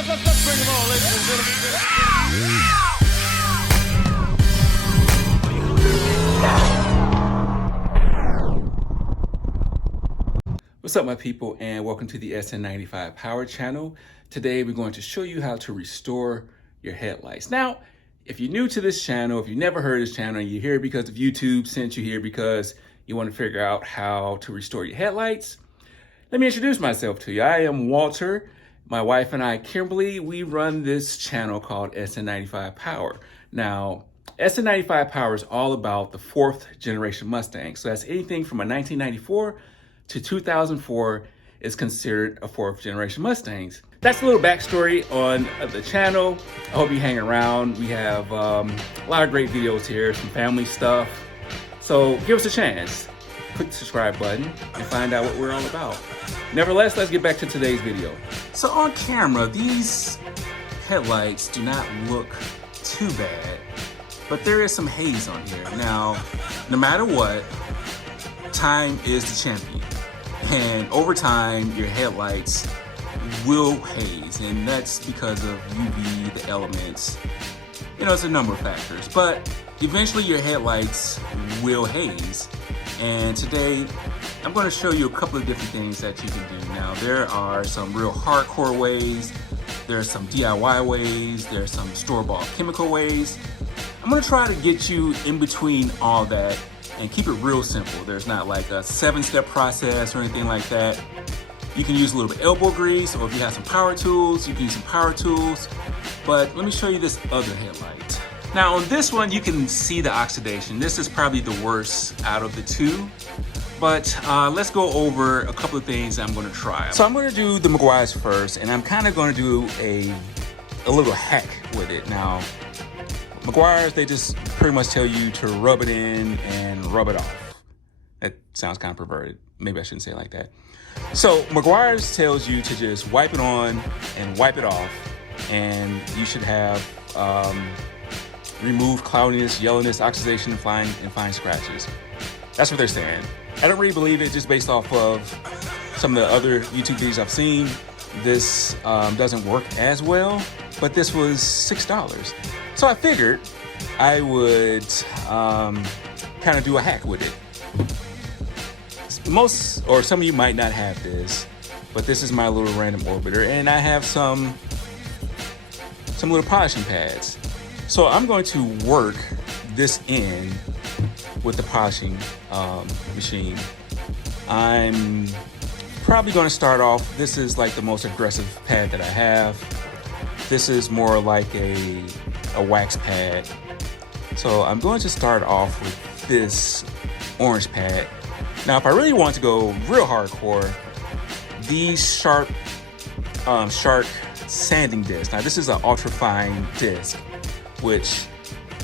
Let's bring them on, ladies and gentlemen. What's up, my people, and welcome to the SN95 Power Channel. Today we're going to show you how to restore your headlights. Now, if you're new to this channel, if you never heard of this channel, and you're here because of YouTube, sent you here because you want to figure out how to restore your headlights, let me introduce myself to you. I am Walter. My wife and I, Kimberly, we run this channel called SN95 Power. Now, SN95 Power is all about the fourth generation Mustang. So that's anything from a 1994 to 2004 is considered a fourth generation Mustangs. That's a little backstory on the channel. I hope you hang around. We have a lot of great videos here, some family stuff. So give us a chance. Click the subscribe button and find out what we're all about. Nevertheless, let's get back to today's video. So on camera, these headlights do not look too bad, but there is some haze on here. Now, no matter what, time is the champion. And over time, your headlights will haze, and that's because of UV, the elements. You know, it's a number of factors, but eventually your headlights will haze. And today, I'm going to show you a couple of different things that you can do. Now, there are some real hardcore ways, there are some DIY ways, there are some store-bought chemical ways. I'm going to try to get you in between all that and keep it real simple. There's not like a 7-step process or anything like that. You can use a little bit of elbow grease, or if you have some power tools, you can use some power tools. But let me show you this other headlight. Now on this one, you can see the oxidation. This is probably the worst out of the two. But let's go over a couple of things I'm gonna try. So I'm gonna do the Meguiars first, and I'm kind of gonna do a little hack with it. Now, Meguiars, they just pretty much tell you to rub it in and rub it off. That sounds kind of perverted. Maybe I shouldn't say it like that. So Meguiars tells you to just wipe it on and wipe it off, and you should have removed cloudiness, yellowness, oxidation, and fine scratches. That's what they're saying. I don't really believe it, just based off of some of the other YouTube videos I've seen. This doesn't work as well, but this was $6. So I figured I would kind of do a hack with it. Most, or some of you might not have this, but this is my little random orbiter, and I have some little polishing pads. So I'm going to work this in with the polishing machine. I'm probably going to start off, this is like the most aggressive pad that I have. This is more like a wax pad. So I'm going to start off with this orange pad. Now, if I really want to go real hardcore, these sharp sanding disc. Now, this is an ultra fine disc, which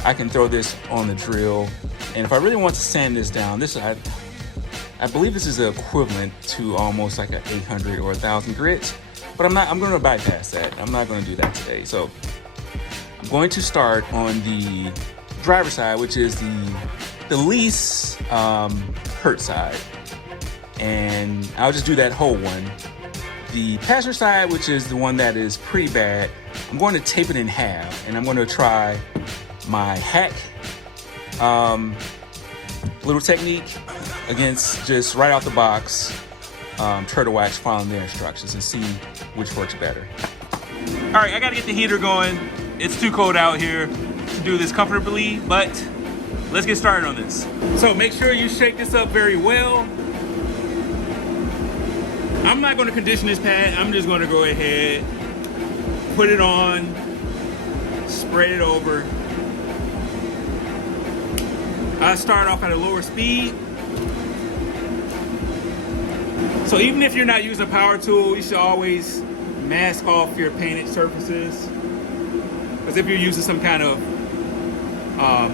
I can throw this on the drill. And if I really want to sand this down, I believe this is equivalent to almost like an 800 or 1,000 grits. But I'm going to bypass that. I'm not going to do that today. So I'm going to start on the driver's side, which is the least hurt side. And I'll just do that whole one. The passenger side, which is the one that is pretty bad, I'm going to tape it in half, and I'm going to try my hack little technique against just right out the box Turtlewax, following their instructions, and see which works better. All right, I gotta get the heater going. It's too cold out here to do this comfortably, but let's get started on this. So make sure you shake this up very well. I'm not gonna condition this pad. I'm just gonna go ahead, put it on, spread it over. I start off at a lower speed. So even if you're not using a power tool, you should always mask off your painted surfaces. Because if you're using some kind of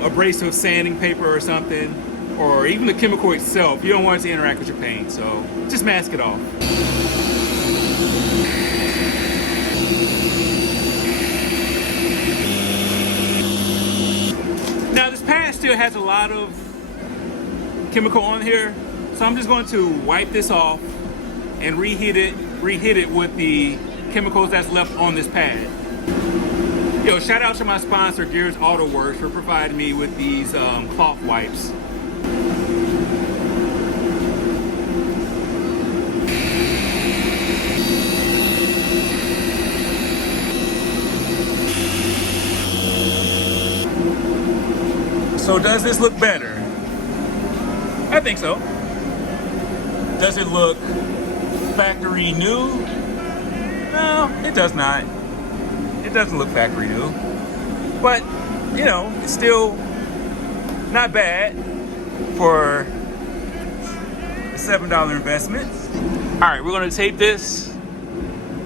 abrasive sanding paper or something, or even the chemical itself, you don't want it to interact with your paint. So just mask it off. Now this pad still has a lot of chemical on here, so I'm just going to wipe this off and reheat it with the chemicals that's left on this pad. Yo, shout out to my sponsor, Gears Auto Works, for providing me with these cloth wipes. So does this look better? I think so. Does it look factory new? No, it does not. It doesn't look factory new. But, you know, it's still not bad for a $7 investment. All right, we're gonna tape this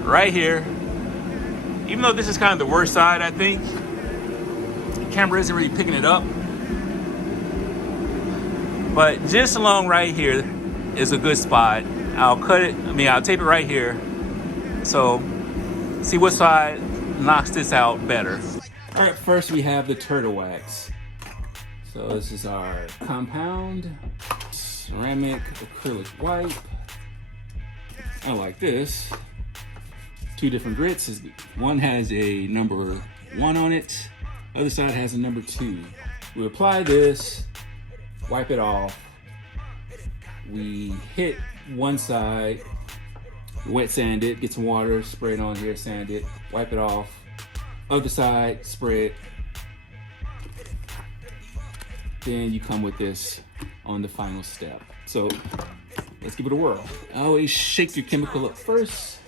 right here. Even though this is kind of the worst side, I think, the camera isn't really picking it up. But just along right here is a good spot. I'll tape it right here. So, see what side knocks this out better. All right, first we have the Turtlewax. So this is our compound ceramic acrylic wipe. I like this. Two different grits. One has a number 1 on it. Other side has a number 2. We apply this, wipe it off. We hit one side, wet sand it, get some water, spray it on here, sand it, wipe it off. Other side, spray it. Then you come with this on the final step. So let's give it a whirl. Always shake your chemical up first.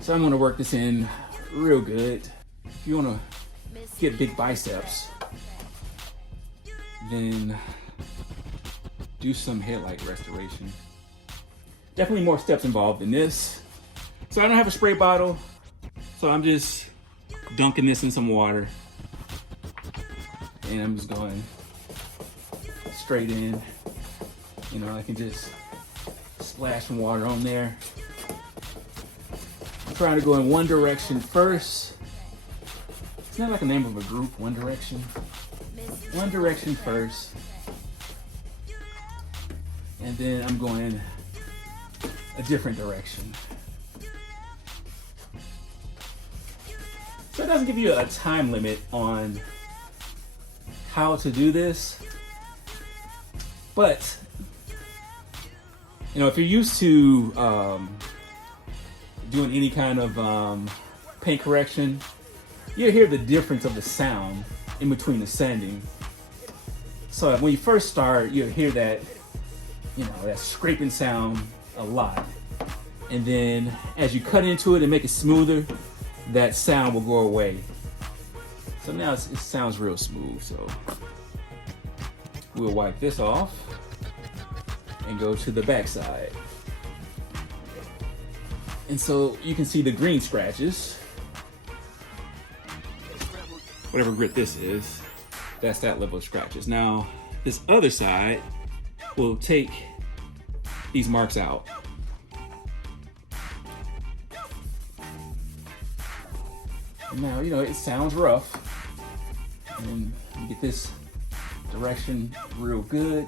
So I'm gonna work this in real good. If you wanna get big biceps, then do some headlight restoration. Definitely more steps involved in this. So I don't have a spray bottle, so I'm just dunking this in some water. And I'm just going straight in. You know, I can just splash some water on there. I'm trying to go in one direction first. It's not like the name of a group, One Direction. One direction first. And then I'm going a different direction. So it doesn't give you a time limit on how to do this. But, you know, if you're used to doing any kind of paint correction, you'll hear the difference of the sound in between the sanding. So when you first start, you'll hear that, you know, that scraping sound a lot. And then as you cut into it and make it smoother, that sound will go away. So now it sounds real smooth. So we'll wipe this off and go to the back side. And so you can see the green scratches. Whatever grit this is, that's that level of scratches. Now, this other side will take these marks out. Now, you know, it sounds rough. And you get this direction real good.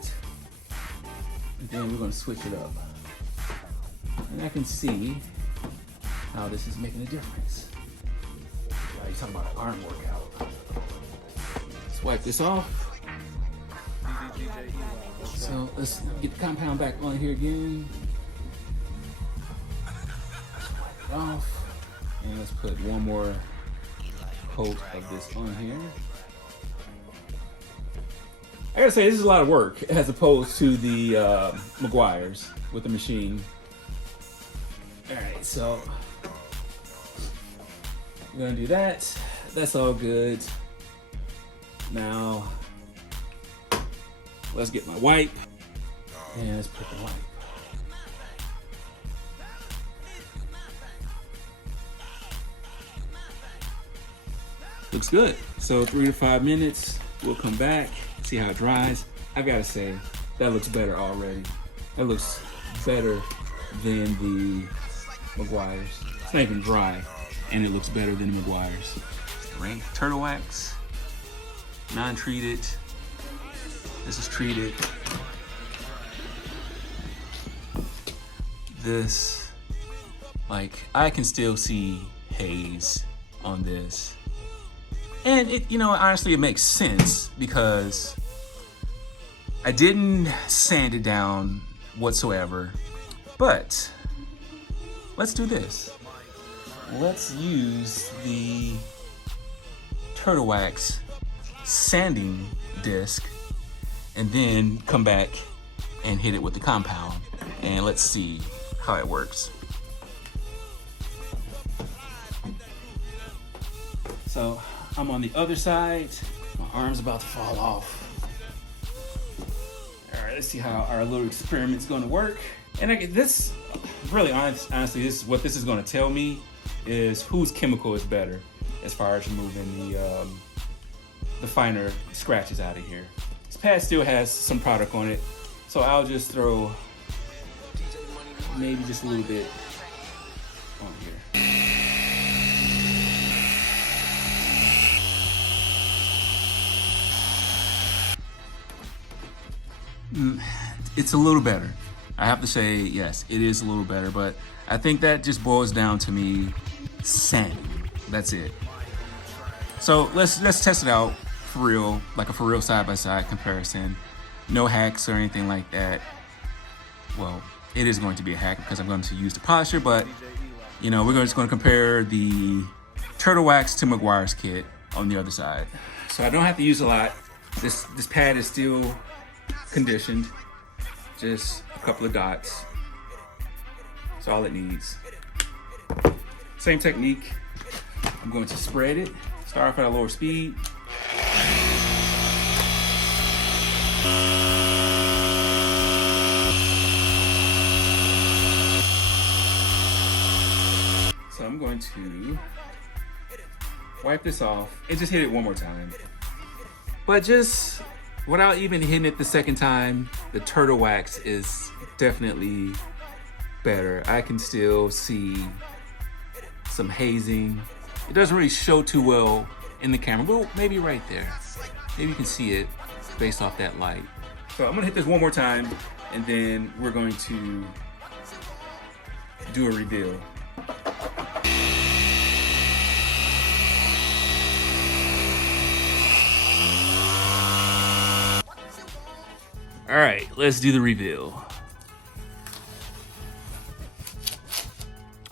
And then we're gonna switch it up. And I can see how this is making a difference. You're talking about an arm workout. Let's wipe this off. So let's get the compound back on here again. Wipe it off. And let's put one more coat of this on here. I gotta say, this is a lot of work as opposed to the Meguiars with the machine. All right, so we're gonna do that. That's all good. Now, let's get my wipe and let's put the wipe. Looks good. So 3 to 5 minutes, we'll come back, see how it dries. I've gotta say, that looks better already. That looks better than the Meguiars. It's not even dry, and it looks better than the Meguiars. Right? Turtlewax, non-treated. This is treated. this, like, I can still see haze on this. And it, you know, honestly, it makes sense because I didn't sand it down whatsoever. But let's do this. Let's use the Turtlewax sanding disc and then come back and hit it with the compound. And let's see how it works. So I'm on the other side. My arm's about to fall off. All right, let's see how our little experiment's gonna work. And this, really honestly, this is what this is gonna tell me is whose chemical is better as far as removing the finer scratches out of here. This pad still has some product on it, so I'll just throw maybe just a little bit on here. It's a little better. I have to say, yes, it is a little better, but I think that just boils down to me sanding. That's it. So let's test it out for real, like a for real side-by-side comparison. No hacks or anything like that. Well, it is going to be a hack because I'm going to use the polisher, but you know, we're just going to compare the Turtlewax to Meguiar's kit on the other side. So I don't have to use a lot. This pad is still conditioned, just a couple of dots. That's all it needs. Same technique. I'm going to spread it, start off at a lower speed. So I'm going to wipe this off and just hit it one more time. But just without even hitting it the second time, the Turtlewax is definitely better. I can still see some hazing. It doesn't really show too well in the camera, but maybe right there. Maybe you can see it based off that light. So I'm gonna hit this one more time and then we're going to do a reveal. All right, let's do the reveal.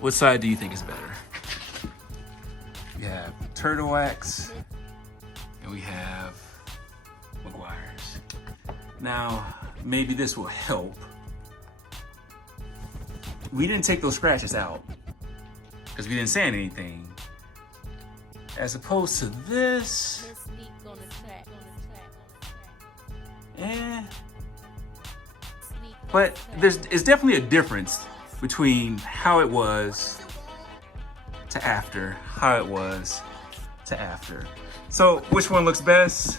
What side do you think is better? We have Turtlewax and we have Meguiars. Now, maybe this will help. We didn't take those scratches out because we didn't sand anything. As opposed to this, but there's definitely a difference between how it was to after, how it was to after. So which one looks best?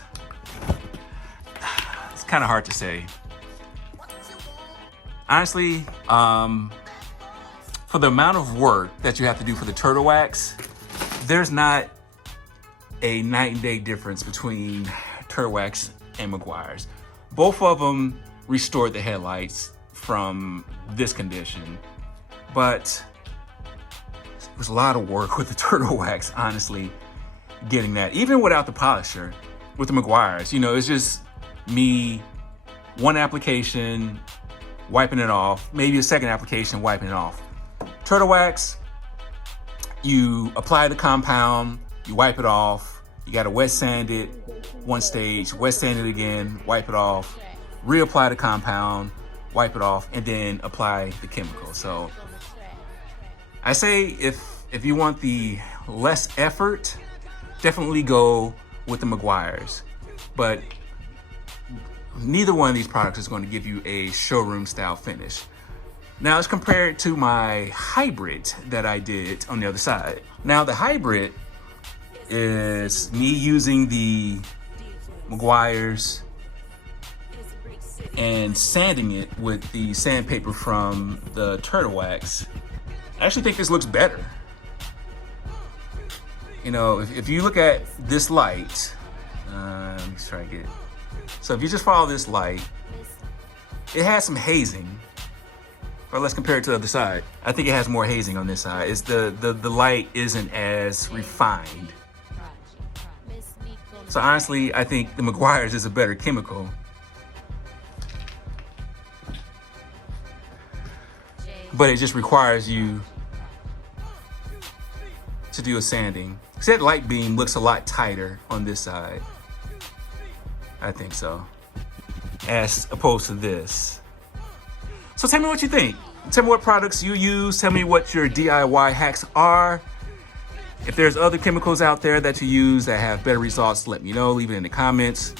It's kind of hard to say. Honestly, for the amount of work that you have to do for the Turtlewax, there's not a night and day difference between Turtlewax and Meguiar's. Both of them restored the headlights from this condition, but it was a lot of work with the Turtlewax, honestly, getting that. Even without the polisher, with the Meguiar's, you know, it's just me, one application, wiping it off, maybe a second application, wiping it off. Turtlewax, you apply the compound, you wipe it off, you gotta wet sand it one stage, wet sand it again, wipe it off, reapply the compound, wipe it off, and then apply the chemical. So I say if you want the less effort, definitely go with the Meguiar's. But neither one of these products is going to give you a showroom style finish. Now let's compare it to my hybrid that I did on the other side. Now the hybrid is me using the Meguiar's and sanding it with the sandpaper from the Turtlewax. I actually think this looks better. You know, if you look at this light, let me try to get it. So if you just follow this light, it has some hazing. Or let's compare it to the other side. I think it has more hazing on this side. It's the light isn't as refined. So honestly, I think the Meguiars is a better chemical. But it just requires you to do a sanding. Because that light beam looks a lot tighter on this side. I think so. As opposed to this. So tell me what you think. Tell me what products you use. Tell me what your DIY hacks are. If there's other chemicals out there that you use that have better results, let me know. Leave it in the comments.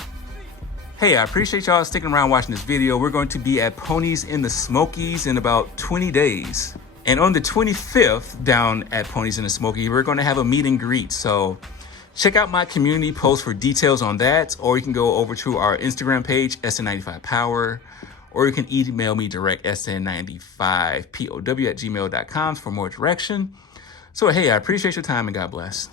Hey, I appreciate y'all sticking around watching this video. We're going to be at Ponies in the Smokies in about 20 days. And on the 25th, down at Ponies in the Smokies, we're going to have a meet and greet. So check out my community post for details on that, or you can go over to our Instagram page, SN95Power, or you can email me direct, SN95POW@gmail.com for more direction. So hey, I appreciate your time and God bless.